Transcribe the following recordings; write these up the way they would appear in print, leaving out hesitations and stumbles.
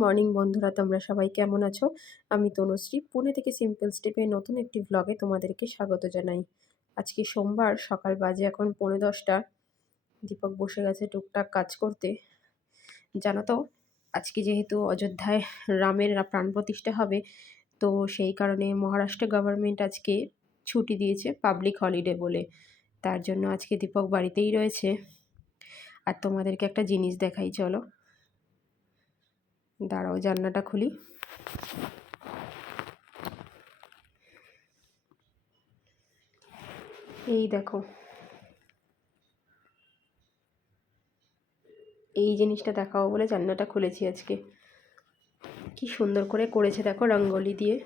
Morning বন্ধুরা, তোমরা সবাই কেমন আছো? আমি তনুশ্রী, পুনে থেকে সিম্পল স্টেপে নতুন একটি ভ্লগে তোমাদেরকে স্বাগত জানাই। আজকে সোমবার, সকাল বাজে এখন 10:45। দীপক বসে গেছে টুকটাক কাজ করতে। জানো তো, আজকে যেহেতু অযোধ্যায় রামের প্রাণ প্রতিষ্ঠা হবে, তো সেই কারণে মহারাষ্ট্র গভর্নমেন্ট আজকে ছুটি দিয়েছে পাবলিক হলিডে বলে। তার জন্য আজকে দীপক বাড়িতেই রয়েছে। আর তোমাদেরকে একটা জিনিস দেখাই, চলো। দাঁড়াও, জানলাটা খুলি। এই দেখো, এই জিনিসটা দেখাবো বলে জানলাটা খুলেছি আজকে। কি সুন্দর করে করেছে দেখো, রঙ্গোলি দিয়ে।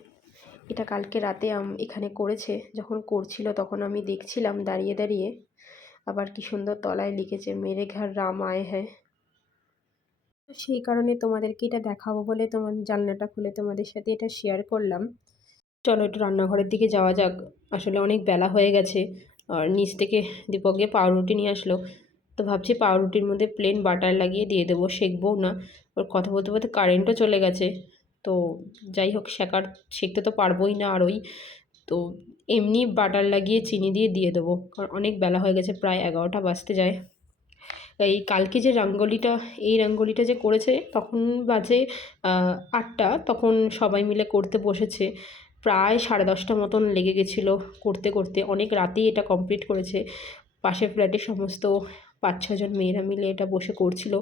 এটা কালকে রাতে এখানে করেছে। যখন করছিল তখন আমি দেখছিলাম দাঁড়িয়ে দাঁড়িয়ে। আবার কি সুন্দর তলায় লিখেছে, মেরে ঘর রাম আয়ে হ্যায়। তো সেই কারণে তোমাদেরকে এটা দেখাবো বলে তোমার জানলাটা খুলে তোমাদের সাথে এটা শেয়ার করলাম। চলো একটু রান্নাঘরের দিকে যাওয়া যাক। আসলে অনেক বেলা হয়ে গেছে। আর নিচ থেকে দীপক গিয়ে পাউরুটি নিয়ে আসলো। তো ভাবছি পাউরুটির মধ্যে প্লেন বাটার লাগিয়ে দিয়ে দেবো, সেঁকবো না। ওর কথা বলতে বলতে কারেন্টও চলে গেছে। তো যাই হোক, সেঁকতে তো পারবোই না আরই। তো এমনি বাটার লাগিয়ে চিনি দিয়ে দিয়ে দেবো, কারণ অনেক বেলা হয়ে গেছে, প্রায় 11টা বাজতে যায়। এই কালকে যে রঙ্গোলিটা যে করেছে তখন বাজে 8টা। তখন সবাই মিলে করতে বসেছে। প্রায় 10:30 মতন লেগে গেছিলো করতে করতে। অনেক রাতেই এটা কমপ্লিট করেছে। পাশের ফ্ল্যাটের সমস্ত 5-6 জন মেয়েরা মিলে এটা বসে করছিল।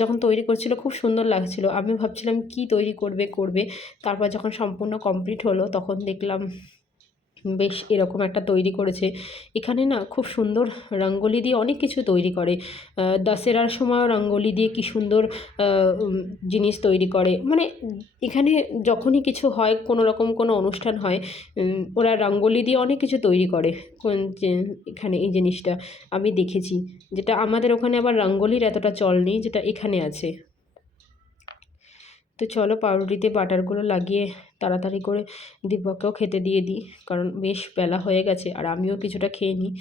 যখন তৈরি করছিল খুব সুন্দর লাগছিল। আমি ভাবছিলাম কি তৈরি করবে। তারপর যখন সম্পূর্ণ কমপ্লিট হলো তখন দেখলাম বেশ এরকম একটা তৈরি করেছে। এখানে না খুব সুন্দর রঙ্গোলি দিয়ে অনেক কিছু তৈরি করে। দশেরার সময় রঙ্গোলি দিয়ে কি সুন্দর জিনিস তৈরি করে। মানে এখানে যখনই কিছু হয়, কোনো রকম কোনো অনুষ্ঠান হয়, ওরা রঙ্গোলি দিয়ে অনেক কিছু তৈরি করে। এখানে এই জিনিসটা আমি দেখেছি, যেটা আমাদের ওখানে আবার রঙ্গোলির এতটা চল নেই যেটা এখানে আছে। তো চলো পাউরুটিতে বাটারগুলো লাগিয়ে তাড়াতাড়ি করে দীপককেও খেতে দিয়ে দিই, কারণ বেশ বেলা হয়ে গেছে। আর আমিও কিছুটা খেয়ে নিই।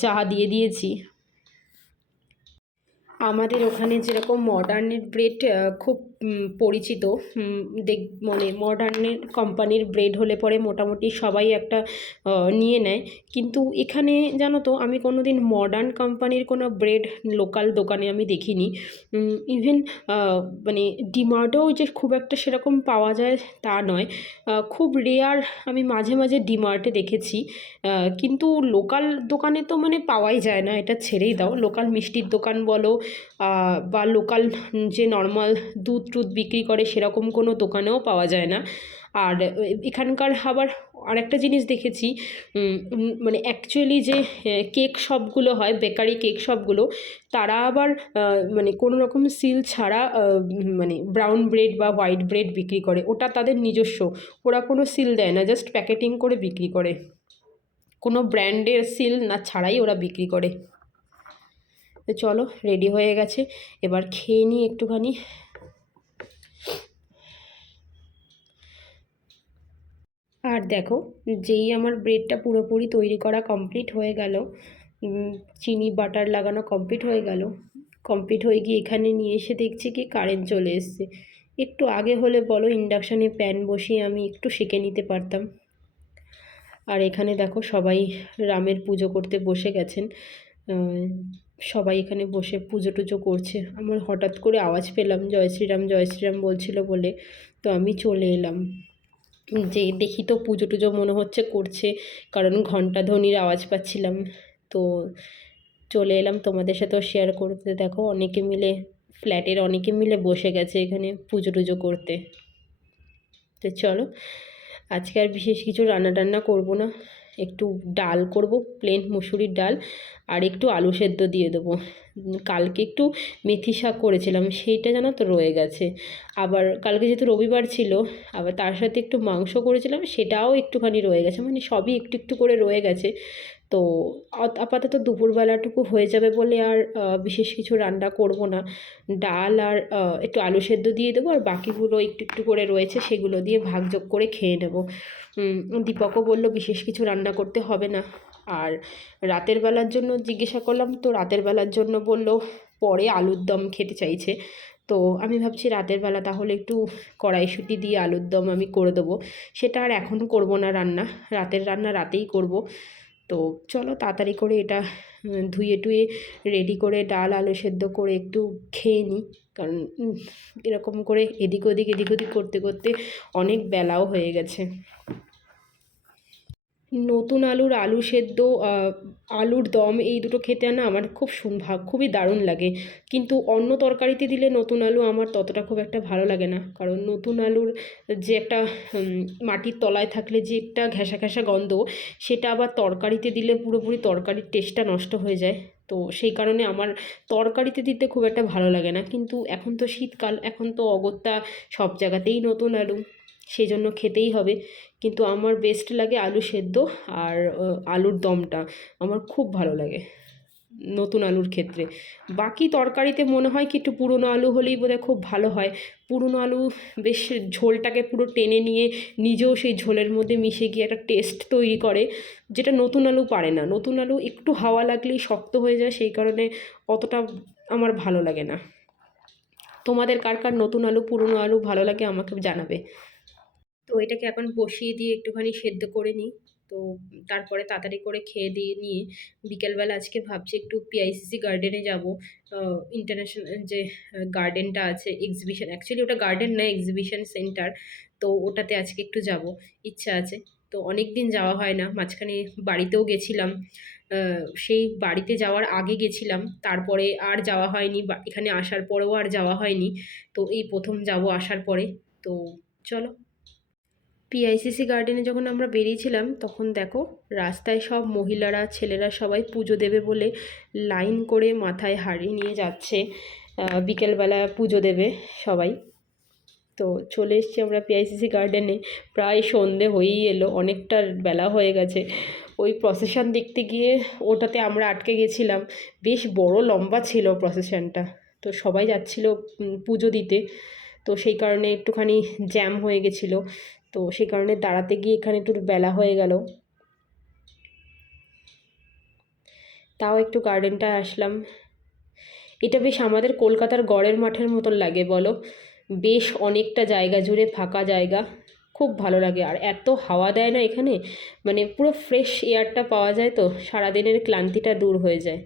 চা দিয়ে দিয়েছি। আমাদের ওখানে যেরকম মডার্নের ব্রেড খুব পরিচিত, মানে মডার্নের কোম্পানির ব্রেড হলে পরে মোটামুটি সবাই একটা নিয়ে নেয়। কিন্তু এখানে জানো তো, আমি কোনো দিন মডার্ন কোম্পানির কোনো ব্রেড লোকাল দোকানে আমি দেখিনি। ইভেন মানে ডিমার্টেও যে খুব একটা সেরকম পাওয়া যায় তা নয়। খুব রেয়ার আমি মাঝে মাঝে ডিমার্টে দেখেছি। কিন্তু লোকাল দোকানে তো মানে পাওয়াই যায় না, এটা ছেড়েই দাও। লোকাল মিষ্টির দোকান বলো বা লোকাল যে নর্মাল দুধ টুধ বিক্রি করে সেরকম কোনো দোকানেও পাওয়া যায় না। আর এখানকার আবার আরেকটা জিনিস দেখেছি, মানে অ্যাকচুয়ালি যে কেক শপগুলো হয়, বেকারি কেক শপগুলো, তারা আবার মানে কোনো রকম সিল ছাড়া মানে ব্রাউন ব্রেড বা হোয়াইট ব্রেড বিক্রি করে। ওটা তাদের নিজস্ব, ওরা কোনো সিল দেয় না, জাস্ট প্যাকেটিং করে বিক্রি করে। কোনো ব্র্যান্ডের সিল না ছাড়াই ওরা বিক্রি করে। তো চলো, রেডি হয়ে গেছে, এবার খেয়ে নিই একটুখানি। আর দেখো, যেই আমার ব্রেডটা পুরোপুরি তৈরি করা কমপ্লিট হয়ে গেল, চিনি বাটার লাগানো কমপ্লিট হয়ে গেল, কমপ্লিট হয়ে গিয়ে এখানে নিয়ে এসে দেখছি কি কারেন্ট চলে এসছে। একটু আগে হলে বলো, ইন্ডাকশানে প্যান বসিয়ে আমি একটু সেঁকে নিতে পারতাম। আর এখানে দেখো সবাই রামের পুজো করতে বসে গেছেন। সবাই এখানে বসে পুজো টুজো করছে। আমার হঠাৎ করে আওয়াজ পেলাম জয় শ্রীরাম জয় শ্রীরাম বলছিল বলে, তো আমি চলে এলাম। যে দেখি তো পুজো টুজো মনে হচ্ছে করছে, কারণ ঘণ্টা ধ্বনির আওয়াজ পাচ্ছিলাম। তো চলে এলাম তোমাদের সাথেও শেয়ার করতে। দেখো অনেকে মিলে, ফ্ল্যাটের অনেকে মিলে বসে গেছে এখানে পুজো টুজো করতে। তো চলো, আজকে আর বিশেষ কিছু রান্না টান্না করবো না। একটু ডাল করব, প্লেন মুসুরির ডাল, আর একটু আলু সেদ্ধ দিয়ে দেবো। কালকে একটু মেথি শাক করেছিলাম, সেইটা জানো তো রয়ে গেছে। আবার কালকে যেহেতু রবিবার ছিল, আবার তার সাথে একটু মাংস করেছিলাম, সেটাও একটুখানি রয়ে গেছে। মানে সবই একটু একটু করে রয়ে গেছে। তো আপাতত দুপুরবেলাটুকু হয়ে যাবে বলে আর বিশেষ কিছু রান্না করব না। ডাল আর একটু আলু সেদ্ধ দিয়ে দেবো, আর বাকিগুলো একটু একটু করে রয়েছে সেগুলো দিয়ে ভাগযোগ করে খেয়ে নেব। দীপকও বলল বিশেষ কিছু রান্না করতে হবে না। আর রাতের বেলার জন্য জিজ্ঞাসা করলাম, তো রাতের বেলার জন্য বলল পরে আলুর দম খেতে চাইছে। তো আমি ভাবছি রাতের বেলা তাহলে একটু কড়াইশুঁটি দিয়ে আলুর দম আমি করে দেবো। সেটা আর এখন করব না রান্না, রাতের রান্না রাতেই করব। তো চলো তাড়াতাড়ি করে এটা ধুয়ে টুয়ে রেডি করে ডাল আলু সেদ্ধ করে একটু খেয়ে নিই। কারণ এরকম করে এদিক ওদিক করতে করতে অনেক বেলাও হয়ে গেছে। নতুন আলুর আলু সেদ্ধ, আলুর দম, এই দুটো খেতে না আমার খুবই দারুণ লাগে। কিন্তু অন্য তরকারিতে দিলে নতুন আলু আমার ততটা খুব একটা ভালো লাগে না। কারণ নতুন আলুর যে একটা মাটির তলায় থাকলে যে একটা ঘ্যাঁষা ঘ্যাঁষা গন্ধ, সেটা আবার তরকারিতে দিলে পুরোপুরি তরকারির টেস্টটা নষ্ট হয়ে যায়। তো সেই কারণে আমার তরকারিতে দিতে খুব একটা ভালো লাগে না। কিন্তু এখন তো শীতকাল, এখন তো অগত্যা সব জায়গাতেই নতুন আলু, সেই জন্য খেতেই হবে। কিন্তু আমার বেস্ট লাগে আলু সেদ্ধ আর আলুর দমটা আমার খুব ভালো লাগে নতুন আলুর ক্ষেত্রে। বাকি তরকারিতে মনে হয় কি একটু পুরনো আলু হলেই বোধহয় খুব ভালো হয়। পুরনো আলু বেশ ঝোলটাকে পুরো টেনে নিয়ে নিজেও সেই ঝোলের মধ্যে মিশে গিয়ে একটা টেস্ট তৈরি করে, যেটা নতুন আলু পারে না। নতুন আলু একটু হাওয়া লাগলেই শক্ত হয়ে যায়, সেই কারণে অতটা আমার ভালো লাগে না। তোমাদের কার কার নতুন আলু পুরনো আলু ভালো লাগে আমাকে জানাবে। তো এটাকে এখন বসিয়ে দিয়ে একটুখানি সেদ্ধ করে নিই। তো তারপরে তাড়াতাড়ি করে খেয়ে দিয়ে নিয়ে বিকেলবেলা আজকে ভাবছি একটু পিআইসিসি গার্ডেনে যাব। ইন্টারন্যাশনাল যে গার্ডেনটা আছে, এক্সিবিশন, অ্যাকচুয়ালি ওটা গার্ডেন না, এক্সিবিশন সেন্টার। তো ওটাতে আজকে একটু যাব, ইচ্ছা আছে। তো অনেক দিন যাওয়া হয় না, মাঝখানে বাড়িতেও গেছিলাম। সেই বাড়িতে যাওয়ার আগে গেছিলাম, তারপরে আর যাওয়া হয়নি, এখানে আসার পরেও আর যাওয়া হয়নি। তো এই প্রথম যাব আসার পরে। তো চলো। পিআইসিসি গার্ডেনে যখন আমরা বেরিয়েছিলাম তখন দেখো রাস্তায় সব মহিলারা ছেলেরা সবাই পুজো দেবে বলে লাইন করে মাথায় হাঁড়ি নিয়ে যাচ্ছে, বিকেলবেলা পুজো দেবে সবাই। তো চলে এসেছি আমরা পিআইসিসি গার্ডেনে, প্রায় সন্ধে হয়েই এলো, অনেকটা বেলা হয়ে গেছে। ওই প্রসেশন দেখতে গিয়ে ওটাতে আমরা আটকে গেছিলাম, বেশ বড় লম্বা ছিল প্রসেশনটা। তো সবাই যাচ্ছিল পুজো দিতে, তো সেই কারণে একটুখানি জ্যাম হয়ে গেছিলো। তো সেই কারণে দাঁড়াতে গিয়ে এখানে একটু বেলা হয়ে গেল। তাও একটু গার্ডেনটা আসলাম। এটা বেশ আমাদের কলকাতার গড়ের মাঠের মতন লাগে বলো, বেশ অনেকটা জায়গা জুড়ে ফাঁকা জায়গা, খুব ভালো লাগে। আর এত হাওয়া দেয় না এখানে, মানে পুরো ফ্রেশ এয়ারটা পাওয়া যায়, তো সারাদিনের ক্লান্তিটা দূর হয়ে যায়।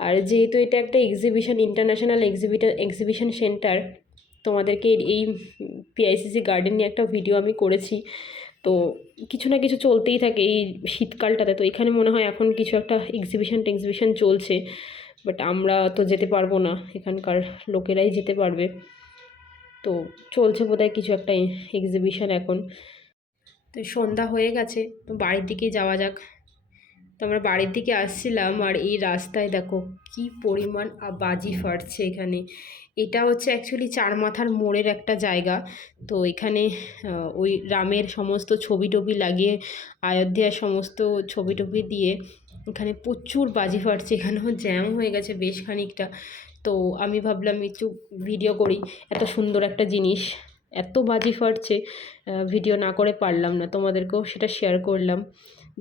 আর যেহেতু এটা একটা এক্সিবিশন, ইন্টারন্যাশনাল এক্সিবিশন সেন্টার, তোমাদেরকে এই পিআইসিসি গার্ডেন নিয়ে একটা ভিডিও আমি করেছি। তো কিছু না কিছু চলতেই থাকে এই শীতকালটাতে। তো এখানে মনে হয় এখন কিছু একটা এক্সিবিশন চলছে, বাট আমরা তো যেতে পারবো না, এখানকার লোকেরাই যেতে পারবে। তো চলছে বোধহয় কিছু একটা এক্সিবিশন এখন। তো সন্ধ্যা হয়ে গেছে, তো বাড়ির দিকে যাওয়া যাক। তো আমরা বাড়ির দিকে আসছিলাম, আর এই রাস্তায় দেখো কি পরিমাণ বাজি ফাটছে এখানে। এটা হচ্ছে অ্যাকচুয়ালি চারমাথার মোড়ের একটা জায়গা। তো এখানে ওই রামের সমস্ত ছবি টবি লাগিয়ে, অযোধ্যার সমস্ত ছবি টবি দিয়ে এখানে প্রচুর বাজি ফাটছে। এখানেও জ্যাম হয়ে গেছে বেশ খানিকটা। তো আমি ভাবলাম একটু ভিডিও করি, এত সুন্দর একটা জিনিস, এত বাজি ফাটছে, ভিডিও না করে পারলাম না, তোমাদেরকেও সেটা শেয়ার করলাম।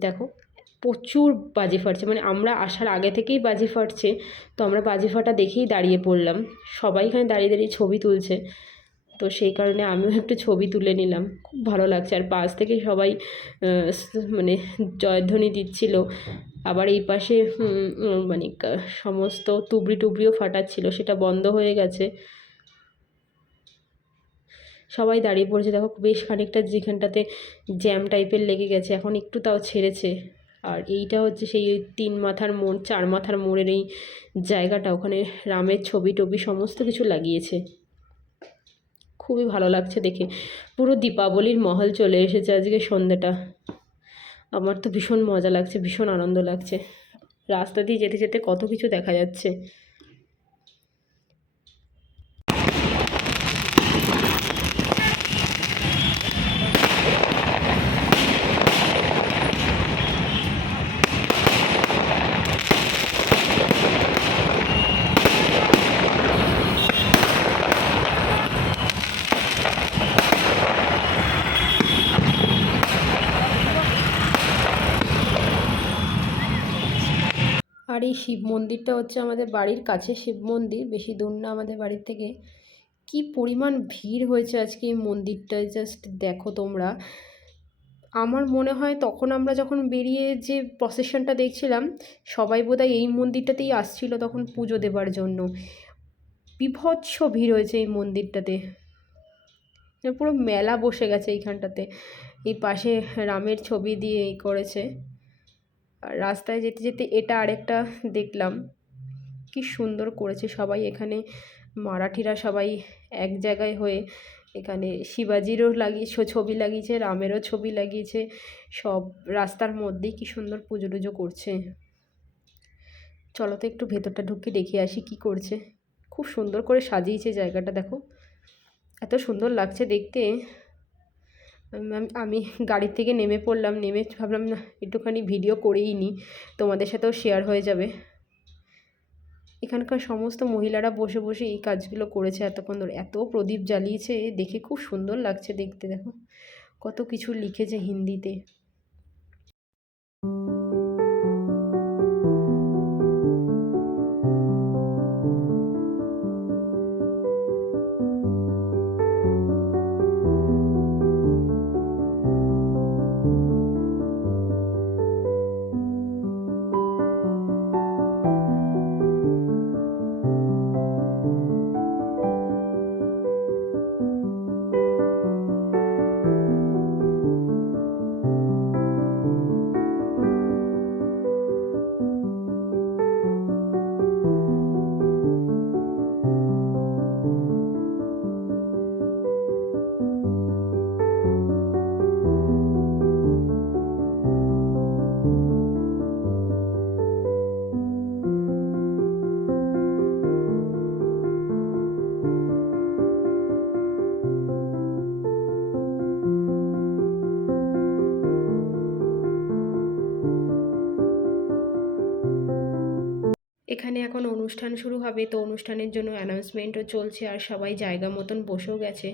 দেখো প্রচুর বাজি ফাটছে, মানে আমরা আসার আগে থেকেই বাজি ফাটছে। তো আমরা বাজি ফাটা দেখেই দাঁড়িয়ে পড়লাম, সবাই এখানে দাঁড়িয়ে দাঁড়িয়ে ছবি তুলছে। তো সেই কারণে আমিও একটু ছবি তুলে নিলাম, খুব ভালো লাগছে। আর পাশ থেকে সবাই মানে জয়ধ্বনি দিচ্ছিল। আবার এই পাশে মানে সমস্ত তুবড়ি টুবড়িও ফাটাচ্ছিল, সেটা বন্ধ হয়ে গেছে। সবাই দাঁড়িয়ে পড়েছে দেখো, বেশ খানিকটা যেখানটাতে জ্যাম টাইপের লেগে গেছে, এখন একটু তাও ছেড়েছে। আর এইটা হচ্ছে সেই তিন মাথার মোড়, চার মাথার মোড়ের এই জায়গাটা, ওখানে রামের ছবি টবি সমস্ত কিছু লাগিয়েছে, খুবই ভালো লাগছে দেখে। পুরো দীপাবলির মহল চলে এসেছে আজকে সন্ধ্যাটা। আমার তো ভীষণ মজা লাগছে, ভীষণ আনন্দ লাগছে। রাস্তা দিয়ে যেতে যেতে কত কিছু দেখা যাচ্ছে। আর এই শিব মন্দিরটা হচ্ছে আমাদের বাড়ির কাছে, শিব মন্দির বেশি দূর না আমাদের বাড়ির থেকে। কি পরিমাণ ভিড় হয়েছে আজকে এই মন্দিরটায়, জাস্ট দেখো তোমরা। আমার মনে হয় তখন আমরা যখন বেরিয়ে যে প্রসেশনটা দেখছিলাম, সবাই বোধহয় এই মন্দিরটাতেই আসছিল তখন পুজো দেবার জন্য। বীভৎস ভিড় হয়েছে এই মন্দিরটাতে, পুরো মেলা বসে গেছে এইখানটাতে। এই পাশে রামের ছবি দিয়ে এই করেছে। আর রাস্তায় যেতে যেতে এটা আরেকটা দেখলাম, কি সুন্দর করেছে সবাই এখানে। মারাঠিরা সবাই এক জায়গায় হয়ে এখানে শিবাজিরও ছবি লাগিয়েছে, রামেরও ছবি লাগিয়েছে, সব রাস্তার মধ্যেই কি সুন্দর পুজো টুজো করছে। চলো তো একটু ভেতরটা ঢুকে দেখে আসি কি করছে। খুব সুন্দর করে সাজিয়েছে জায়গাটা, দেখো এত সুন্দর লাগছে দেখতে। আমি গাড়ি থেকে নেমে পড়লাম, নেমে ভাবলাম না একটুখানি ভিডিও করেই নিই, তোমাদের সাথেও শেয়ার হয়ে যাবে। এখানকার সমস্ত মহিলারা বসে বসে এই কাজগুলো করেছে এতক্ষণ ধরে, এত প্রদীপ জ্বালিয়েছে, দেখে খুব সুন্দর লাগছে দেখতে। দেখো কত কিছু লিখেছে হিন্দিতে। এখানে এখন অনুষ্ঠান শুরু হবে, তো অনুষ্ঠানের জন্য অ্যানাউন্সমেন্টও চলছে আর সবাই জায়গা মতন বসেও গেছে।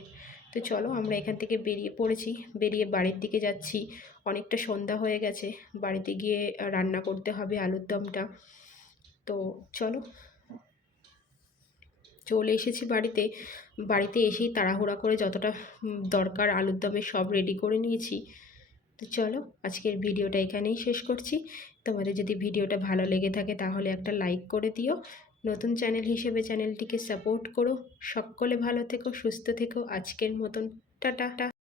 তো চলো আমরা এখান থেকে বেরিয়ে পড়েছি, বেরিয়ে বাড়ির দিকে যাচ্ছি। অনেকটা সন্ধ্যা হয়ে গেছে, বাড়িতে গিয়ে রান্না করতে হবে আলুর দমটা। তো চলো, চলে এসেছি বাড়িতে। বাড়িতে এসেই তাড়াহুড়া করে যতটা দরকার আলুর দমের সব রেডি করে নিয়েছি। তো চলো আজকের ভিডিওটা এখানেই শেষ করছি। তোমাদের যদি ভিডিওটা ভালো লেগে থাকে তাহলে একটা লাইক করে দিও। নতুন চ্যানেল হিসেবে চ্যানেলটিকে সাপোর্ট করো। সকলে ভালো থেকো, সুস্থ থেকো। আজকের মতন টাটা।